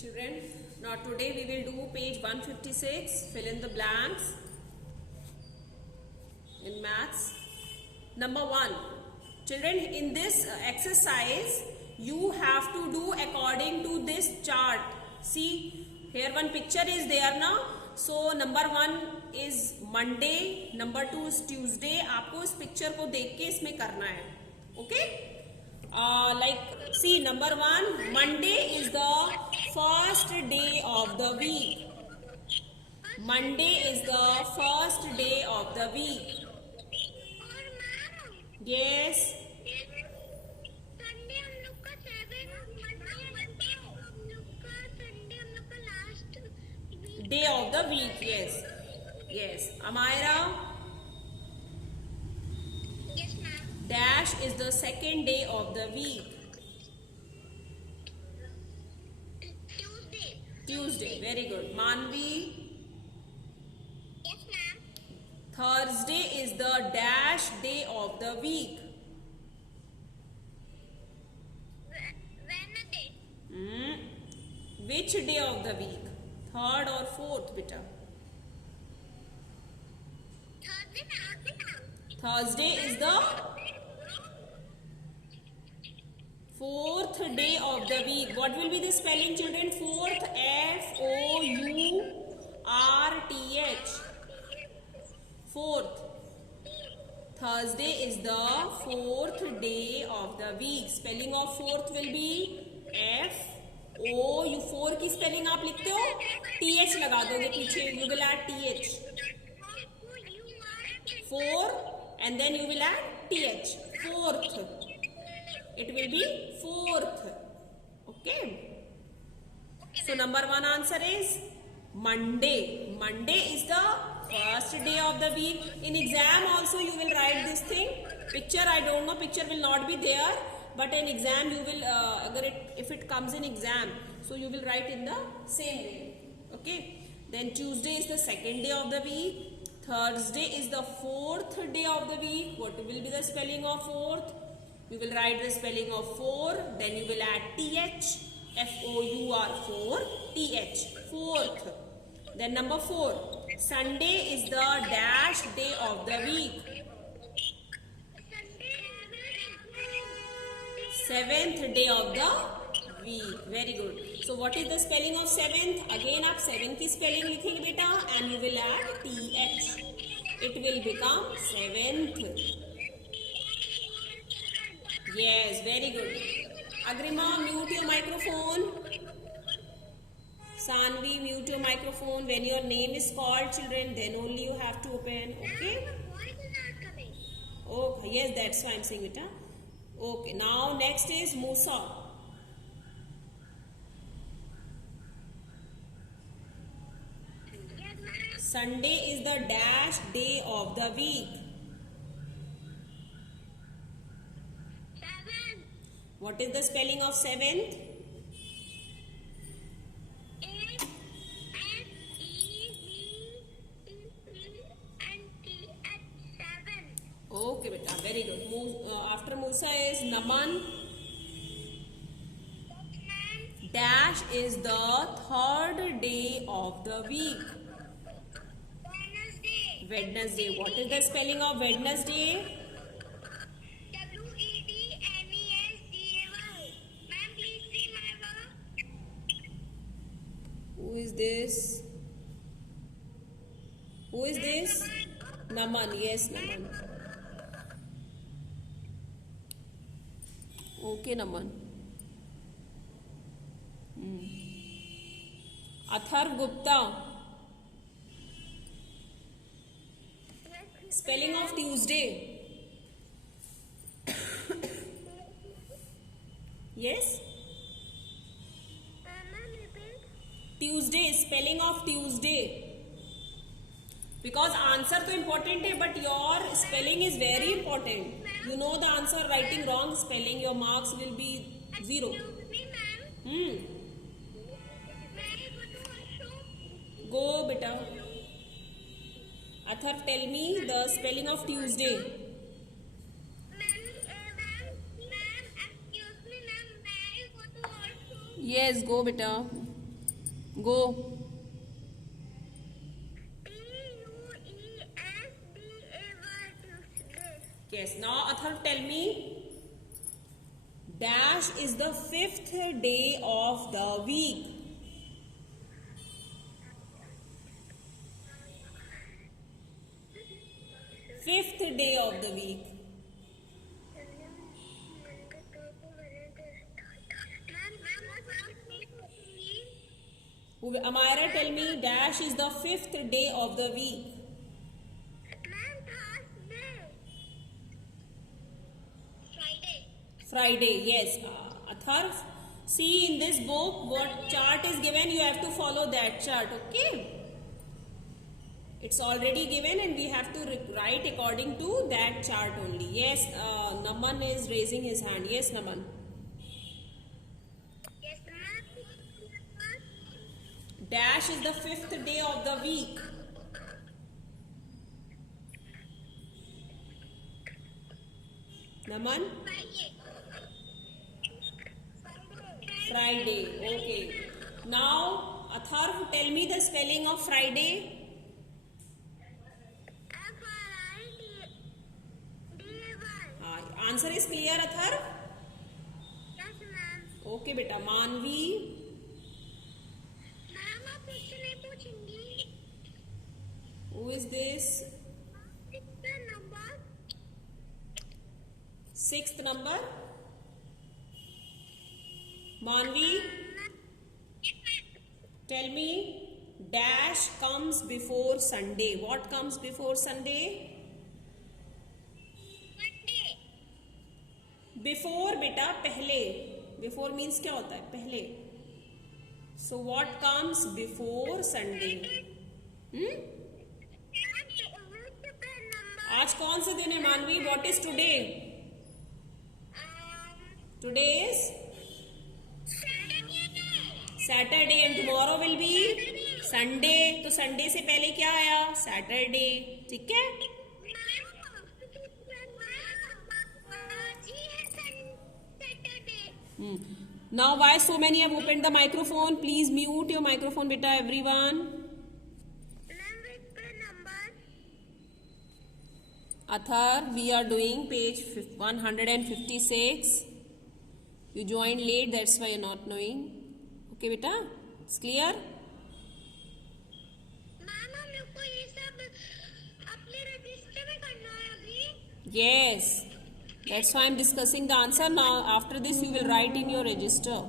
Children, now today we will do page 156. Fill in the blanks in maths. Number 1, children, in this exercise you have to do according to this chart. See, here one picture is there now. So number 1 is Monday, number 2 is Tuesday. आपको इस picture को देख के इसमें करना है. Okay? Like see, number 1, Monday is the first day of the week. Monday is the first day of the week. Yes. Sunday हम लोग का 7 मंडे हम लोग का संडे हम लोग का last Day of the week. Yes. Yes. Amira. Yes ma'am Dash is the second day of the week. Tuesday Tuesday. Very good. Manvi. Yes ma'am Thursday is the dash day of the week. Wednesday Which day of the week? Third or fourth, beta? Thursday Thursday is the fourth day of the week. What will be the spelling, children? Fourth, F-O-U-R-T-H. Fourth. Thursday is the fourth day of the week. Spelling of fourth will be F-O. You 4 की spelling आप लिखते हो? T-H लगा दोगे पीछे. You will add T-H. 4 and then you will add TH. Fourth. It will be fourth. Okay. So number 1 answer is Monday. Monday is the first day of the week. In exam also you will write this thing. Picture I don't know. Picture will not be there. But in exam you will, if it comes in exam, so you will write in the same way. Okay. Then Tuesday is the second day of the week. Thursday is the fourth day of the week. What will be the spelling of fourth? You will write the spelling of 4. Then you will add TH. F-O-U-R 4. TH. Fourth. Then number 4. Sunday is the dash day of the week. Seventh day of the week. Very good. So what is the spelling of seventh? Again आप 7 की spelling लिखेंगे बेटा and you will add TH. It will become seventh. Yes, very good. Agrima, mute your microphone. Sanvi, mute your microphone. When your name is called, children, then only you have to open. Okay? Okay. Yes, that's why I'm saying it. Okay. Now next is Musa. Sunday is the dash day of the week. What is the spelling of seventh? Okay, beta. Very good. After Musa is Naman. Dash is the third day of the week. Wednesday. What is the spelling of Wednesday? Who is this? Who is this? Naman. Yes, Naman. Okay, Naman. Atharv Gupta. Spelling of Tuesday. Yes? Tuesday. Spelling of Tuesday. Because answer तो important है, but your spelling is very important. You know the answer, writing wrong spelling, your marks will be 0. Go, beta. Atharv, tell me the spelling of Tuesday. Yes, go beta. Go. Tuesday. Yes. Now, Atharv, tell me. Dash is the 5th day of the week. Fifth day of the week. Amira, tell me. Dash is the 5th day of the week. Friday, yes. Atharv, see in this book what chart is given, you have to follow that chart, okay? It's already given and we have to write according to that chart only. Yes, Naman is raising his hand. Yes, Naman. Dash is the 5th day of the week. Naman? Friday. Okay. Now, Atharv, tell me the spelling of Friday. Answer is clear, Atharv? Yes, ma'am. Okay, beta. Manvi. Ma'am आप मुझसे नहीं पूछेंगी Who is this? कितना number 6th number. Manvi, tell me. Dash comes before Sunday. What comes before Sunday? Monday Before, beta, पहले. Before means क्या होता है? पहले. So what comes before Sunday? आज कौन से दिन है मानवी? What is today? Today is Saturday and tomorrow will be Sunday. तो Sunday से पहले क्या आया? Saturday. ठीक है? Now why so many have opened the microphone? Please mute your microphone, beta, everyone. Athar, we are doing page 156. You joined late, that's why you're not knowing. Okay, beta? It's clear? Yes. That's why I'm discussing the answer now. After this, you will write in your register.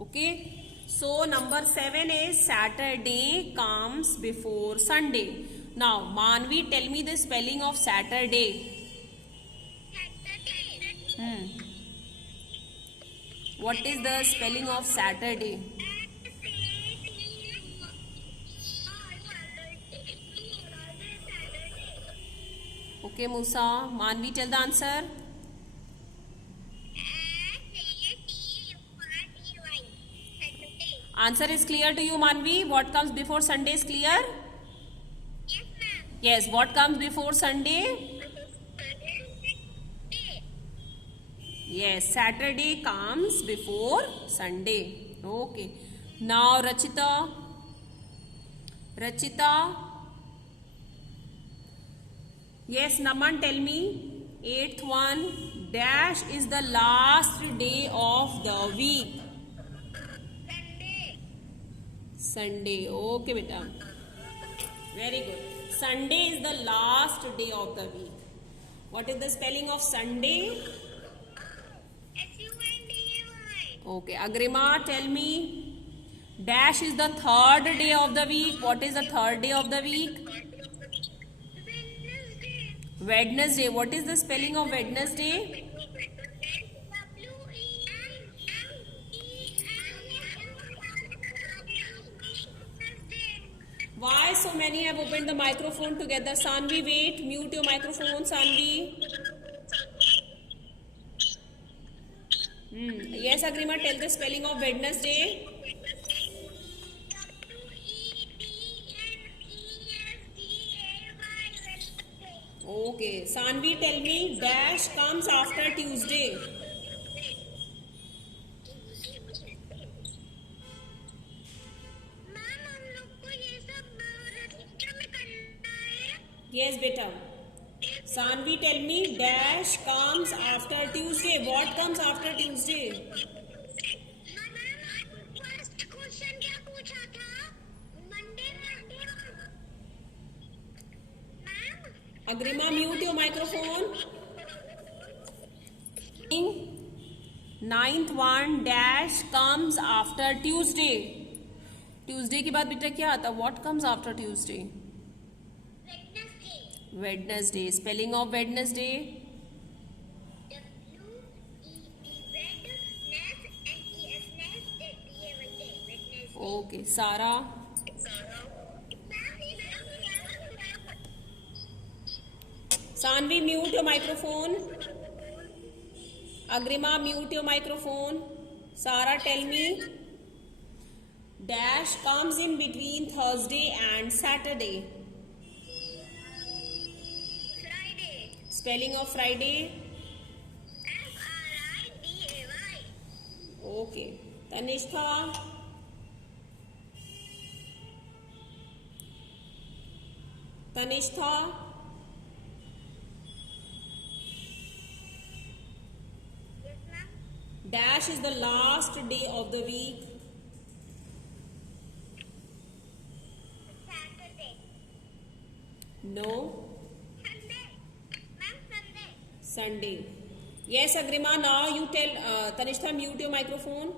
Okay? So, number 7 is Saturday comes before Sunday. Now, Manvi, tell me the spelling of Saturday. What is the spelling of Saturday? Okay, Musa. Manvi, tell the answer. Answer is clear to you, Manvi. What comes before Sunday is clear? Yes, what comes before Sunday? Yes, Saturday comes before Sunday. Okay. Now, Rachita. Yes, Naman, tell me. 8th one. Dash is the last day of the week. Sunday. Okay, beta. Very good. Sunday is the last day of the week. What is the spelling of Sunday? Okay, Agrima, tell me. Dash is the 3rd day of the week. What is the 3rd day of the week? Wednesday. What is the spelling of Wednesday? Why so many have opened the microphone together? Sanvi, wait. Mute your microphone, Sanvi. Yes, Agrima, tell the spelling of Wednesday. Okay. Sanvi, tell me. Dash comes after Tuesday. Yes, beta. Sanvi, tell me, dash comes after Tuesday. What comes after Tuesday? First question क्या पूछा था? Monday ma'am Agrima, mute your microphone. Ninth one, dash comes after Tuesday. Tuesday के बाद बेटा क्या आता? What comes after Tuesday? Wednesday Wednesday. Spelling of Wednesday. Okay. Sarah. Sanvi, mute your microphone. Agrima, mute your microphone. Sarah, tell me. Dash comes in between Thursday and Saturday. Friday Spelling of Friday. FRIDAY Okay. Tanishka. Tanishka. Yes ma'am Dash is the last day of the week. Saturday No. Sunday ma'am Sunday Sunday. Yes, Agrima. Now you tell. Tanishka, mute your microphone.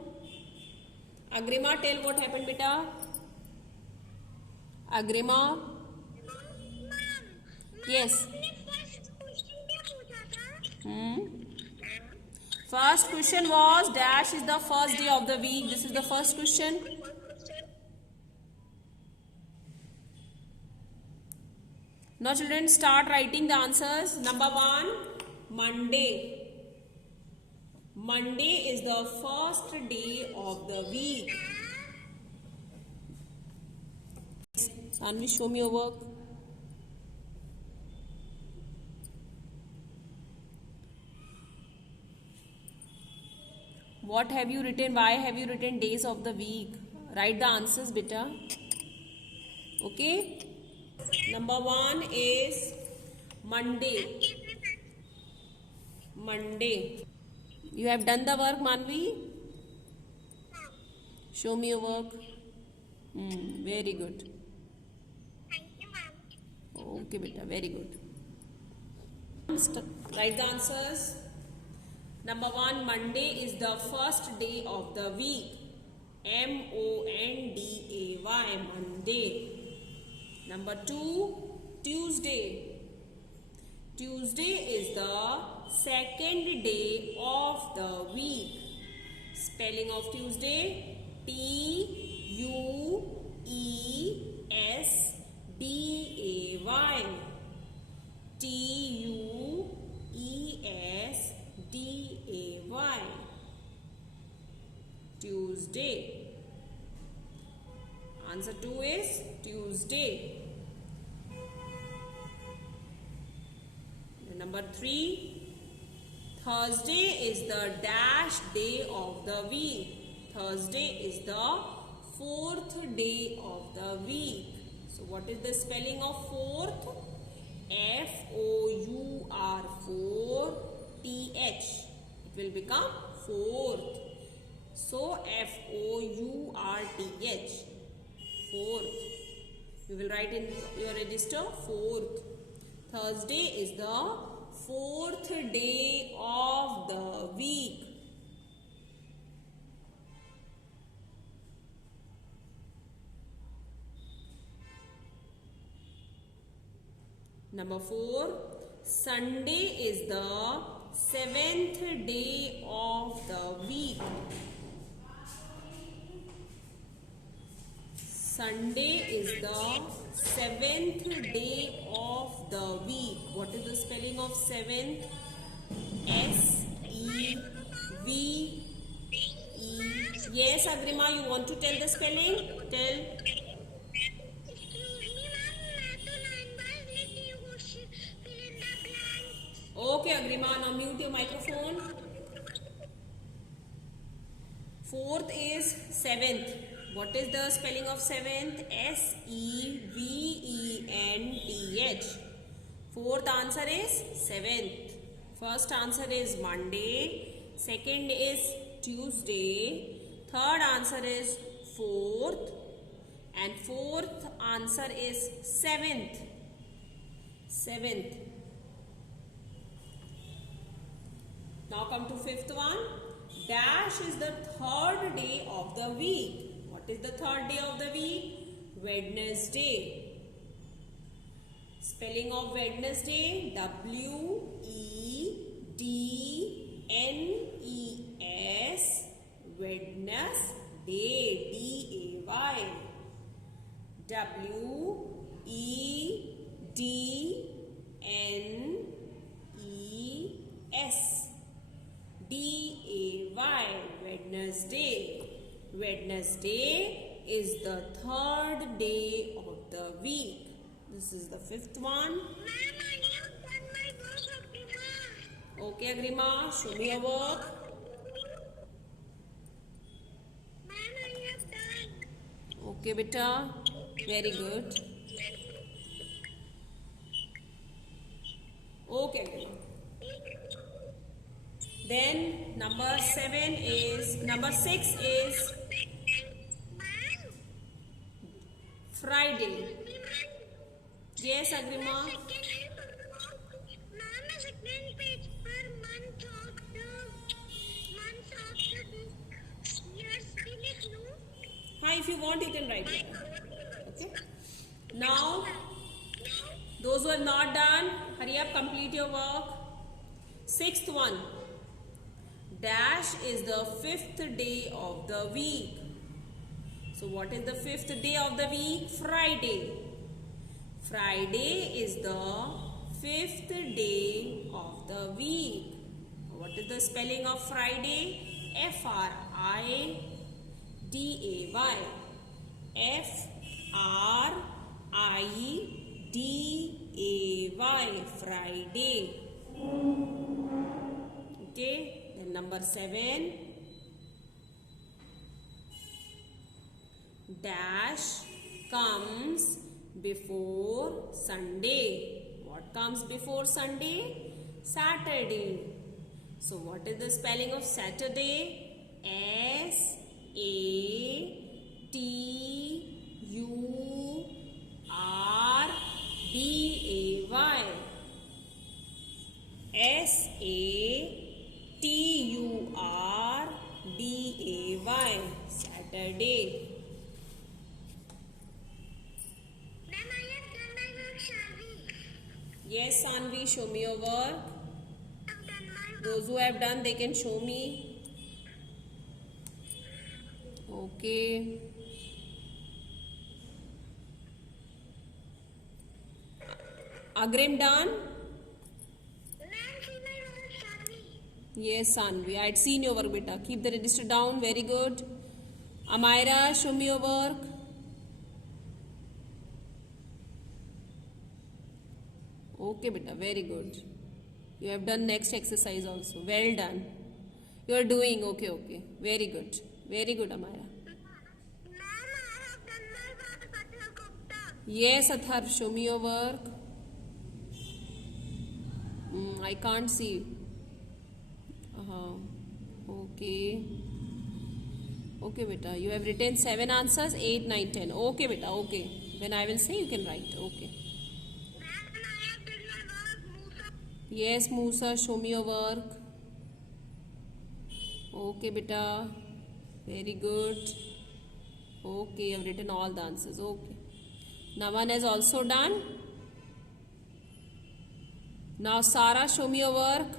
Agrima, tell what happened, beta. Agrima. Yes. आपने first question क्या पूछा था? First question was dash is the first day of the week. This is the first question. Now children start writing the answers. Number 1, Monday. Monday is the first day of the week. Sanvi, show me your work. What have you written? Why have you written days of the week? Write the answers, beta. Okay. Number 1 is Monday. Monday. You have done the work, Manvi? Show me your work. Very good. Thank you ma'am Okay, beta. Very good. Write the answers. Number 1, Monday is the first day of the week. Monday. Monday. Number 2, Tuesday. Tuesday is the second day of the week. Spelling of Tuesday: Tuesday. Tuesday. Tuesday. Answer 2 is Tuesday. Number 3, Thursday is the dash day of the week. Thursday is the fourth day of the week. So what is the spelling of fourth? Four-th. It will become fourth. So fourth. Fourth. You will write in your register fourth. Thursday is the fourth day of the week. Number 4, Sunday is the seventh day of the week. Sunday is the seventh day of the week. What is the spelling of seventh? SEVE. Yes, Agrima, you want to tell the spelling? Tell. Excuse me, ma'am, मैं तो line by लिखी हूँ question fill in the blanks. Okay, Agrima, now mute your microphone. Fourth is seventh. What is the spelling of seventh? SEVENTH. Fourth answer is 7th. First answer is Monday. Second is Tuesday. Third answer is 4th. And fourth answer is 7th. 7th. Now come to fifth one. Dash is the third day of the week. What is the third day of the week? Wednesday. Spelling of Wednesday, W-E-D-N-E-S, Wednesday, D-A-Y. W-E-D-N-E-S, D-A-Y, Wednesday. Wednesday is the third day of the week. This is the fifth one. Ma'am, I have done my work of Agrima. Okay, Agrima, show me your work. Ma'am, I have done. Okay, beta. Very good. Okay, Agrima. Then number 6 is Ma'am, Friday. Yes, Agrima. ma'am, the second page per month of the years we live, no? Hi, if you want, you can write it. Okay. Now, those who have not done, hurry up, complete your work. Sixth one. Dash is the fifth day of the week. So, what is the fifth day of the week? Friday. Friday is the fifth day of the week. What is the spelling of Friday? F-R-I-D-A-Y. F-R-I-D-A-Y. Friday. Okay. Then number 7. Dash comes before Sunday. What comes before Sunday? Saturday. So what is the spelling of Saturday? S-A-T-U-R-D-A-Y. S-A-T-U-R-D-A-Y. Saturday. Ma'am, I have done my work, Shavi. Yes, Sanvi, show me your work. I have done my work. Those who have done, they can show me. Okay. Agrim done? Ma'am, see my work, Shavi. Yes, Sanvi. I had seen your work, beta. Keep the register down. Very good. Amira, show me your work. Okay, beta. Very good. You have done next exercise also. Well done. You are doing okay, okay. Very good. Very good, Amira. Ma'am, I have done my work, Atal Gupta. Yes, Athar, show me your work. I can't see. Okay. Okay, beta. You have written 7 answers, 8, 9, 10. Okay, beta. Okay. When I will say, you can write. Okay. Ma'am, I have done my work, Musa. Yes, Musa, show me your work. Okay, beta. Very good. Okay, you have written all the answers. Okay. Naman has also done. Now, Sarah, show me your work.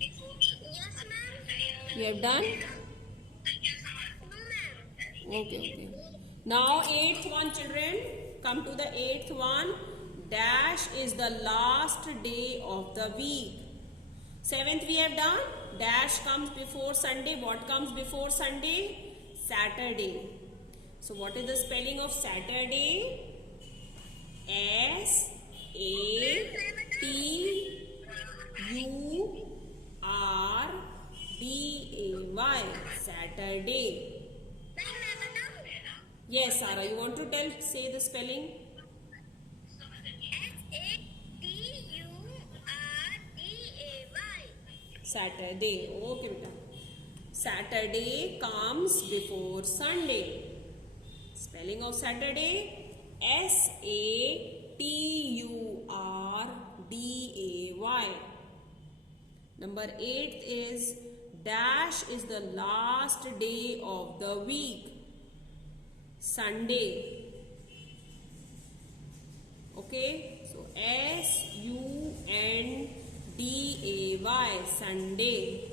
Yes, ma'am. You have done? No, ma'am. Okay, okay. Now, 8th one, children. Come to the 8th one. Dash is the last day of the week. 7th we have done. Dash comes before Sunday. What comes before Sunday? Saturday. So, what is the spelling of Saturday? S-A-T-U-R-D-A-Y. Saturday. Yes, Sarah, you want to say the spelling? Saturday. Okay, beta. Saturday comes before Sunday. Spelling of Saturday: Saturday. Number 8 is dash is the last day of the week. Sunday. Okay, so Sunday. Sunday.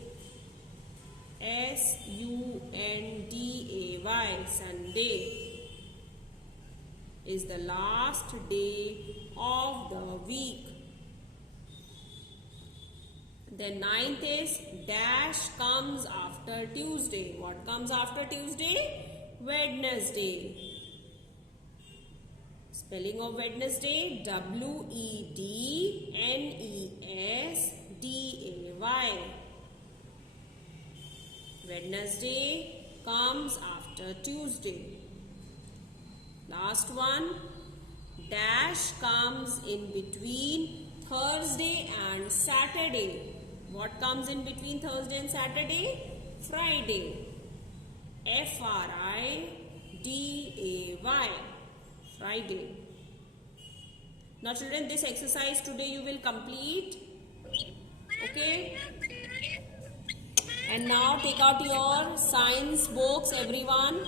Sunday is the last day of the week. Then 9th is dash comes after Tuesday. What comes after Tuesday? Wednesday. Spelling of Wednesday: Wednesday. Wednesday comes after Tuesday. Last one, dash comes in between Thursday and Saturday. What comes in between Thursday and Saturday? Friday. Friday. Friday. Now children, this exercise today you will complete. Okay. And now take out your science books, everyone.